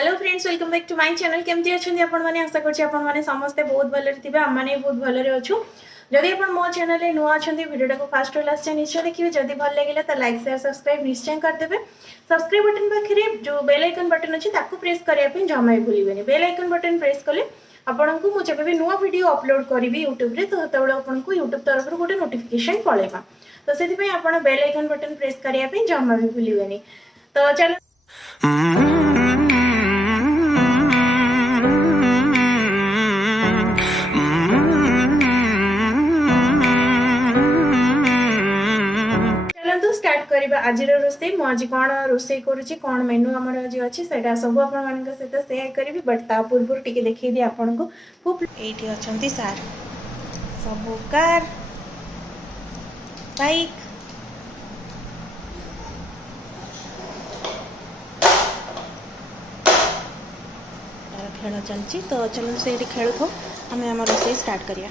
Hello friends, welcome back to my channel. केमती अच्छे आपण मैंने आशा करते समस्ते बहुत भले थे आम मैंने बहुत भले अच्छु। जदि आप मो चैनल नुआ अच्छा वीडियो को फास्ट लास्ट निश्चय देखिए। जदि भल लगे तो लाइक शेयर सब्सक्राइब निश्चय करदे। सब्सक्राइब बटन पाखे जो बेल आइकन बटन अच्छी प्रेस करने जमा भी भूलें। बेल आइकन बटन प्रेस कले आपन को मुझे भी नुआ वीडियो अपलोड करी यूट्यूब रे तो सेतबेले आपन को यूट्यूब तरफ गोटे नोटिफिकेशन पड़ेगा। तो से बेल आइकन बटन प्रेस करने जमा भी भूलें। तो चलो स्टार्ट करिबा आज रोसे मु आज कौन रोसे करुच्ची कौन मेनू आमर आज अच्छी से सब आपण सहित शेयर करी। बट ता पूर्व टिके देखी दी आपन को खूब एठी अछंती सार सब कार बाइक खेल चलती। तो चलो से खेल थो आम आम रोसे स्टार्ट करिया।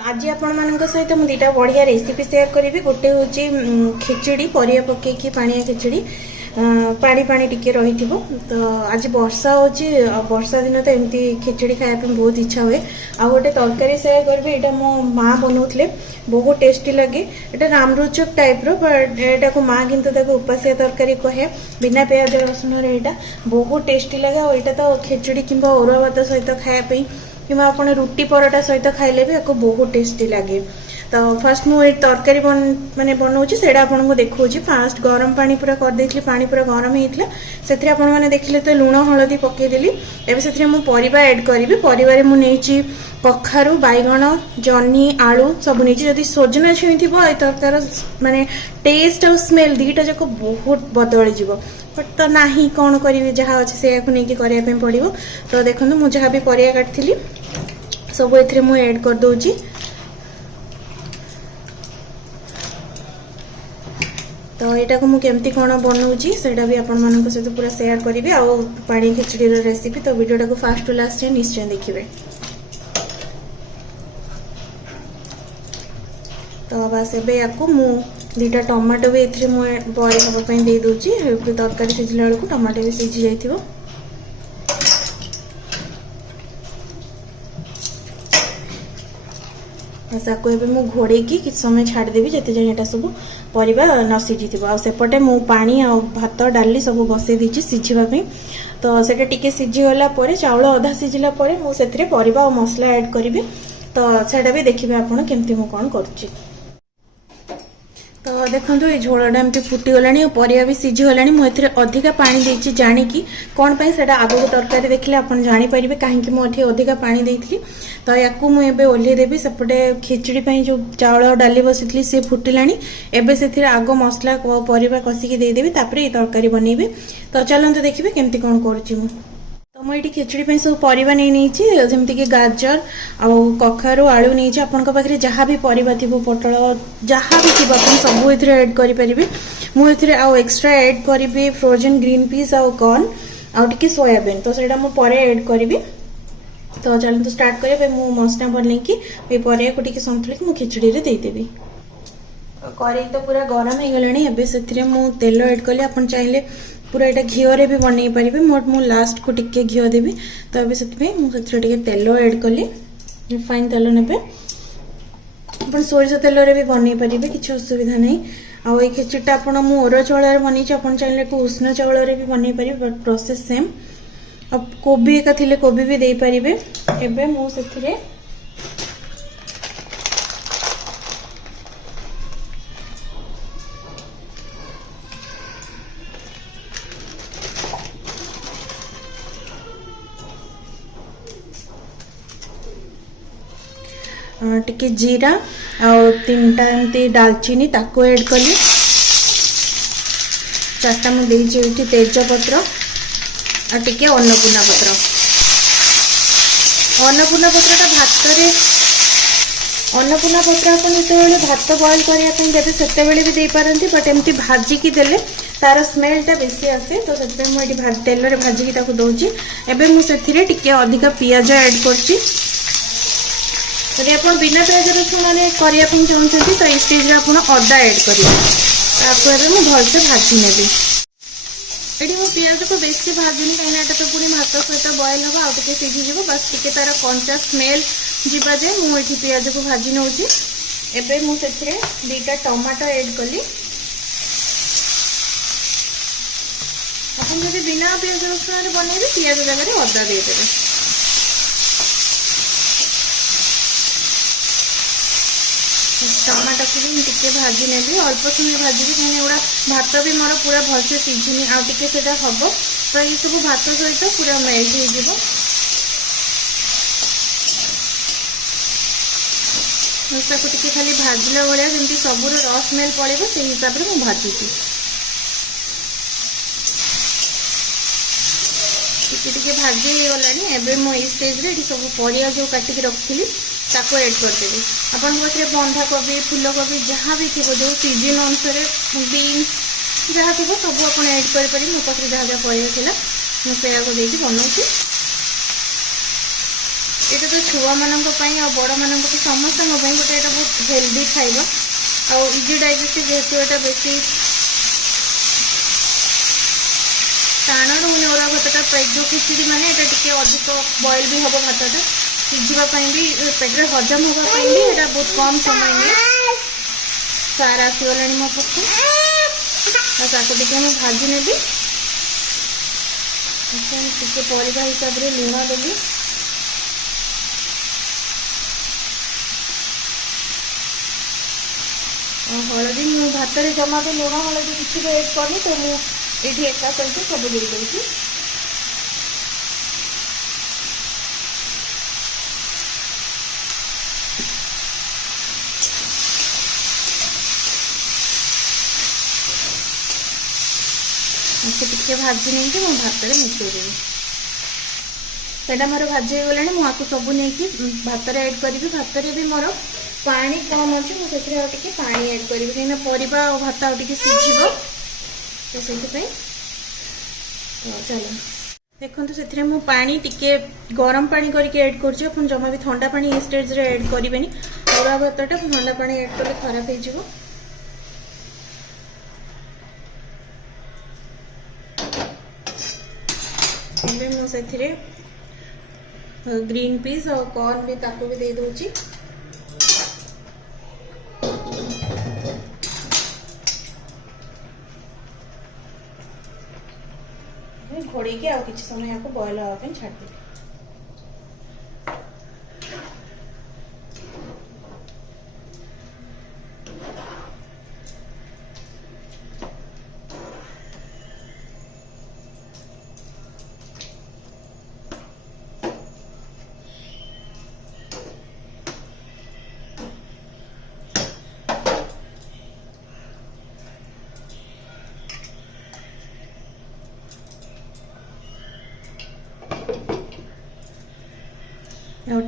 आज आपण मान सहित मुझे दुटा बढ़िया रेसिपी शेयर करी। गोटे हूँ खिचड़ी परिया पकईकि पानिया खिचड़ी पानी पानी टिके रही। तो आज वर्षा वर्षा दिन तो एमती खिचड़ी खायापी बहुत इच्छा हुए। आ गोटे तरकारी शेयर करी। यहाँ मो माँ बनाऊे बहुत टेस्टी लगे। यहाँ रामरुचक टाइप रहा को माँ कि उपासिया तरकारी कहे बिना प्याज रसुण। यहाँ बहुत टेस्टी लगे। और यहाँ तो खिचड़ी कि अरुआ भात सहित खायापी कि आप रुटी परोटा सहित खाइले भी आपको बहुत टेस्टी लगे। तो फर्स्ट मुझे तरकारी माने बनाऊँगी से आपको देखा। फास्ट गरम पानी पूरा कर देती। पानी पूरा गरम होता से आपने देखिले तो लुण हलदी पकईदेली। एवं से मुझे ऐड करी। परिवार मुझे कखारू बैगण जह्नी आलू सब नहीं। जदि सजना छुई थी तरकार माने टेस्ट और स्मेल दीटा जाक बहुत बदल जीव। बट तो ना कौन करी जहाँ अच्छे से नहीं करने पड़ो। तो देखो मुझे जहाँ भी परिया काटी सब ए मुझे ऐड कर दूची। तो यहाँ को मुझे कौन बनाऊँगी से भी आपण मान सहित पूरा शेयर करी। आ पानी खिचड़ी रेसिपी तो वीडियो को फास्ट टू लास्ट निश्चय देखिए। तो बस एबे याकू मु दुटा टमाटो भी ए बॉयल हाँपाई दे दूची। तरकारी सिझला बेलू टमाटो भी सिझी जाइए। साको एबे मु घोड़े की किछ समय छाड़देवी जिते जाए यहाँ सब परिबा न सीझी थी। सेपटे मु पानी आ भात डाली सब बसई देछि सिझीवाई। तो सेटा टिके सीझीगला चाउल अधा सिझिला मुझे परिबा और मसला ऐड करी। तो सेटा भी देखिए आपड़ केमती मु कौन करुच्ची। तो देखो ये झोलटा एमती फुटीगला परिया भी सीझीगला। मुझे अधिका पानी देती जाणिकी कौन पाई से आग को तरकारी देखिले आप जानीपर कहीं मुझे अधिका पानी देती। तो या मुझे ओह्लैदेवी। सेपटे खिचड़ी जो चाउल डाली बसी सी फुटिला। एबे से आग मसला परिवा कषिकी देदेवी तापर तरकारी बनइबी। तो चलते देखिए केमती कौन करुच्ची। तो मुझे खिचड़ी सब परिवा नहीं जमती कि गाजर आ कखारू आलू नहीं। आपे जहाँ भी परिवा थी पोटल जहाँ भी थी आप सब ऐड करें। मुझे आउ एक्स्ट्रा ऐड करी फ्रोजन ग्रीन पीस आ कॉर्न आउे सोयाबीन। तो सहीटा मुझे ऐड करी। तो चलते स्टार्ट करें। मु मसला बनैकी परिया को टी संतुलिक मु खिचड़ी रे देदेवी। कड़ाई तो पूरा गरम हो गला। से तेल ऐड कली। आप चाहिए पूरा यहाँ घीरे भी बनई पारे। मु लास्ट को टिके घी देवी। तो ये से तेल ऐड कली। रिफाइन तेल ने आप सोरिष तेल भी बनई पारे किसी असुविधा नहीं। आउ ये खिचड़ीटा आप ओर चाउल बनई आप चाहिए उष्ण चाउल भी बनई पारे। But process same. अब कोबी एका थिले कोबी भी दे पारे। एबे मु से टिके जीरा और 3टा एमती डालचीनी ताको ऐड कली। 4टा मुझे तेजपत्र और टिके अन्नपूर्णा पत्र। अन्नपूर्णा पत्रटा अन्नपूर्णा पत्र आप जो भात बॉयल करने देते से भी दे पारती। बट एमती भाजिकी देले तार स्मेलटा बेसी आसे। तो से मुझे तेल रे भाजिकी दूची। एबे मुझे टिके अधिका पियाज ऐड करची। यदि आप बिना प्याज रसुण करने चाहते तो ये स्टेज आप अदा ऐड करेंगे। भलसे भाजी नेबी। ये पियाज को बेसी भाजुनी कहीं तो पूरी भात भात सहित बॉयल हम आउ टे सीझीज बस टे तार कंचा स्मेल जीवा जाए मुझे पियाज को भाजी नौची। एबे मु सेथिरे 2टा टमाटो ऐड कली। अपन जब बिना पियाज रसुन बनइबे पियाज जगह अदा देदेवे। टमाटो को भी टिके भाजी नेबी अल्प समय भाजी कहीं एगुड़ा भात भी मोर पूरा भलसे सीझुनी आउ टिके सेटा हम तो ये सब भात सहित पूरा मेल्ट हो टिके खाली भाजला भाया जमी सबूर रस स्मेल पड़ेगा से हिसाब से मुझे भाजुची। टिके भाजी हो गलानी एवं मो स्टेज रे सब परिया जो काटिक रखी ताको ऐड करदेवी। अपन पाखे बंधा कोबी फूलकोबी जहाँ भी थी जो सीजन अनुसार बीन्स जहाँ थी सब आप ऐड करें मो पाखे जहाँ जहाँ परिया मुझे बनाऊँगी। ये तो छुआ मानक बड़ मानक समस्त गोटे यहाँ बहुत हेल्दी खाଇବା आउ इजी डाइजेस्टिव जेहेतु यहाँ बेसी टाण रोने अरुआ भातटा जो खिचड़ी माने टे अधिक बॉयल भी हम भातटा सीझापी भी पेटे हजम होगापी भी यहाँ बहुत कम समय निए। सार आसीगला मो पाखे टे मुझे भाजी नेबी टे परिवा हिसाब से लुण देवी हलदी मु भात में जमा भी लुण हलदी किसी भी ऐड करनी तो मुझे एका सहित सब दे दूँ। टे भाजी नहीं कि भात में मिसईदेवी सेटा मोर भाजी हो गला मुझे सब नहीं भात ऐड करी भात भी मोर पानी कम अच्छे मुझे टे पानी ऐड करी कहीं परिवा और भात टे सीझ तो से चलो देखो से मु पानी टिके गरम पानी करके ऐड कर जमा भी ठंडा पानी ए स्टेज रे ऐड करें अरुआ भातटा ठंडा पानी ऐड कले खराब हो। मुझे ग्रीन पीस और कॉर्न भी ताको भी दे दूची। घोड़ी के आउ किसी समय यहाँ बॉयल हाँपी छाड़ देवी।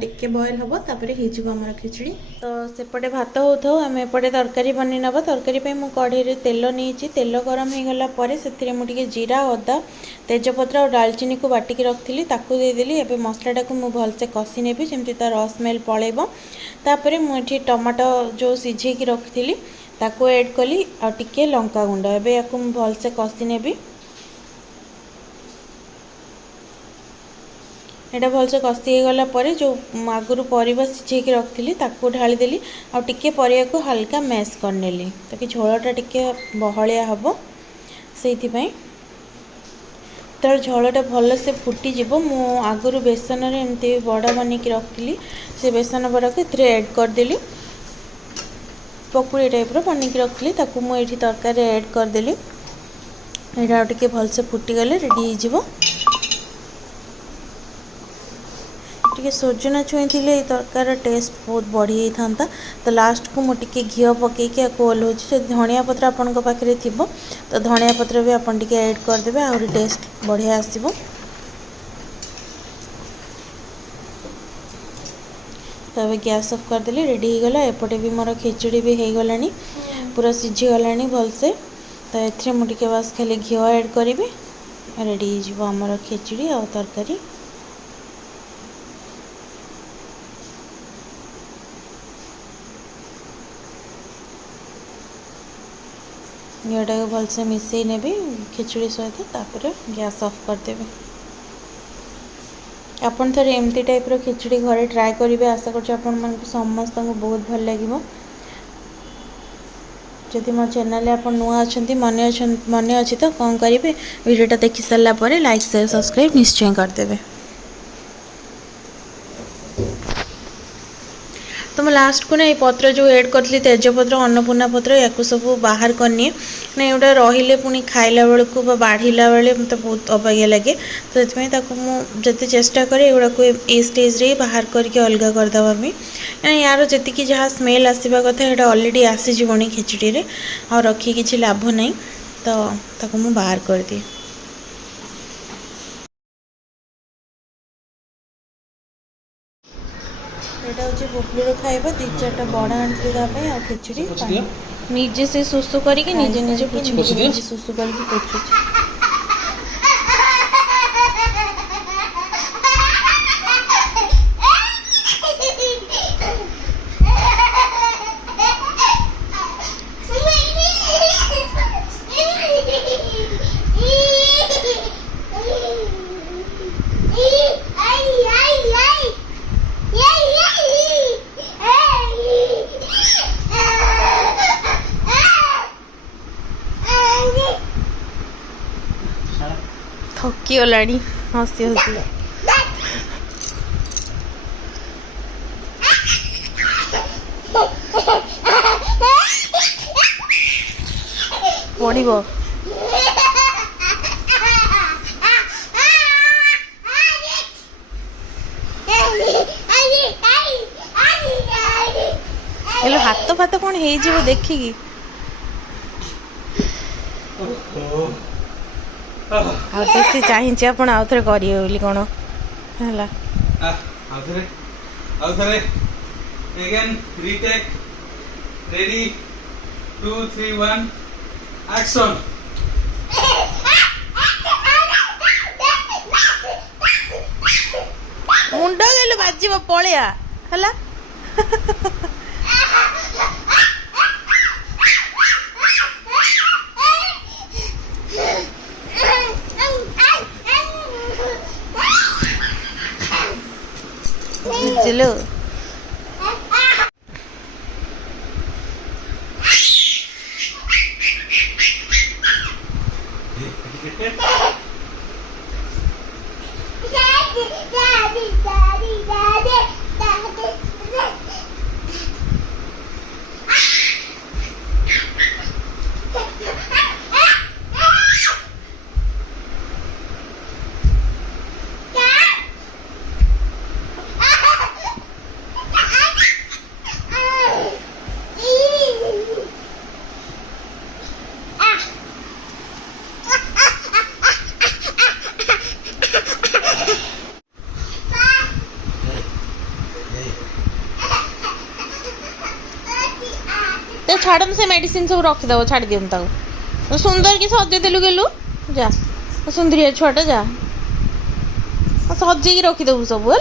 टिके बॉयल हम तापर होमर खिचड़ी तो सेपटे भात हो आम एपटे तरकारी बनी नवा तरकारी मु कढ़ई तेल नहीं तेल गरम हो गला से मुझे जीरा अदा तेजपत्र और डालचीनी को बाटिकी रखी ताकू देदेली। एवं मसलाटा को मुझे भलसे कषि नेबी जमी तार स्मेल पलैब तापर मुझे टमाटो जो सिझे रखी ताकू ऐड कली आ टिके लंका गुंड एवं या भलसे कषि नेबी। यहाँ भलसे कषि गला जो आगुरी परिवा सिझे रखी ताकू ढाली देली आ टिके परिया को हल्का मैश करनेली ताकि झोलटा टिके बहलिया हम से तर झोलटा भल से फुटीज मु आगुरी बेसन एमती बड़ा बनईक रखी से बेसन बड़ा को ऐड करदेली पकुड़ी टाइप बनईक रखी ताकू मुझे तरकारी ऐड करदेली। यहाँ टिके भलसे फुटीगले रेडी हो टे सजना छुई थी तरकार टेस्ट बहुत बढ़ी था तो लास्ट को मुझे घी पकईकि ओल्हौं धनिया पत्र आपण पाखे थी तो धनिया पत्र भी आपन टिके ऐड करदे आहरी टेस्ट बढ़िया आसीबो। तो गैस ऑफ करदेली रेडी हो गला एपटे भी मोर खिचड़ी भी हो गलानी पूरा सीझी गलानी भलसे तो एथरे मुझे बस खाली घी ऐड करी रेडी हो आमर खिचड़ी आ तरकारी। यहाँ को भलसे मिसई नेबी खिचड़ी सहित तापर गैस ऑफ करदेवी। आपण थोड़े एमती टाइप रो खिचड़ी घरे ट्राए करेंगे आशा कर समस्त को बहुत भल लगे जदि मो चैनल आप नुआ अच्छा मन अच्छी तो कौन करेंगे वीडियोटा देखी सारापर लाइक शेयर सब्सक्राइब निश्चय करदे। तो मैं लास्ट को ना ये पत्र जो ऐड करी तेजपत्र अन्नपूर्णा पत्र या सब बाहर करनी ना एटा रही पुणी खाइला बेलू बाढ़ला बेले मतलब बहुत अबाग्या लगे तो मुझे चेष्टा करे एगुड़ा को ए स्टेज रे बाहर करके अलग करदेवामी यार जी जहाँ स्मेल आसवा कथा यहाँ अलरेडी आसीजी खिचड़ी रे और रखी किसी लाभ ना तो मुझे बाहर कर दिए। यहाँ हूँ बुबलूर खाइबा 2-4टा बड़ा आंटी आ खिचड़ी निजे से सुसु करके निजे निजे निजे सुसु करके पोछुची। थकी गलानी हसी हसी पड़ो हाथ फात कौन हो देखिकी आसे चाहिए आप आउ थे करेंगे कौन है मुंड गलु बाज पलिया है चलो छाड़ से मेडिसिन सब रखीदेव छाड़ दियो तो सुंदर कि सजेदेलु गेलु जा सुंदरिया छुआटा जा सजे रखीदेवु सब है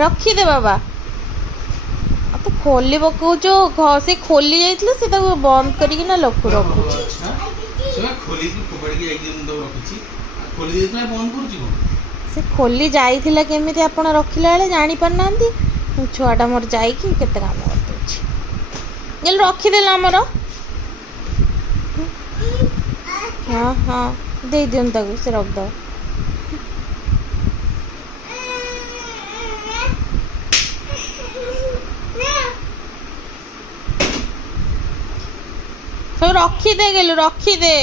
रखीदे बाबा तो खोली पकाच से खोली जाइए से बंद करके ना लखु रखुची से खोली जाइथिला केमिति आपण रखिला बेले जानी पार नांती छुआटा मोर जाइकी केते काम करदोछि गेल रखी देला हमर हां हां दे दियन ताकू से रख दो तो रखी दे गेलु रखी दे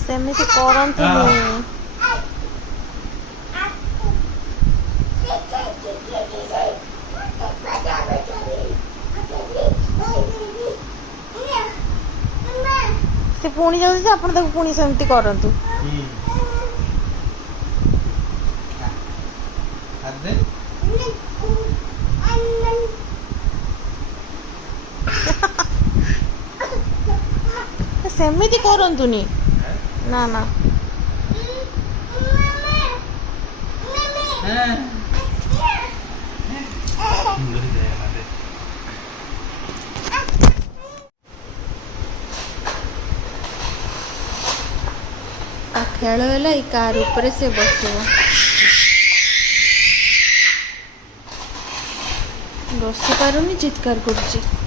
सेमिति करंतु पुणी जाऊँ आप पुणी सेमती करतु सेमती करतुनी ना ना खेल है कार ऊपर से बस पारुनी चित्कार करुच्ची।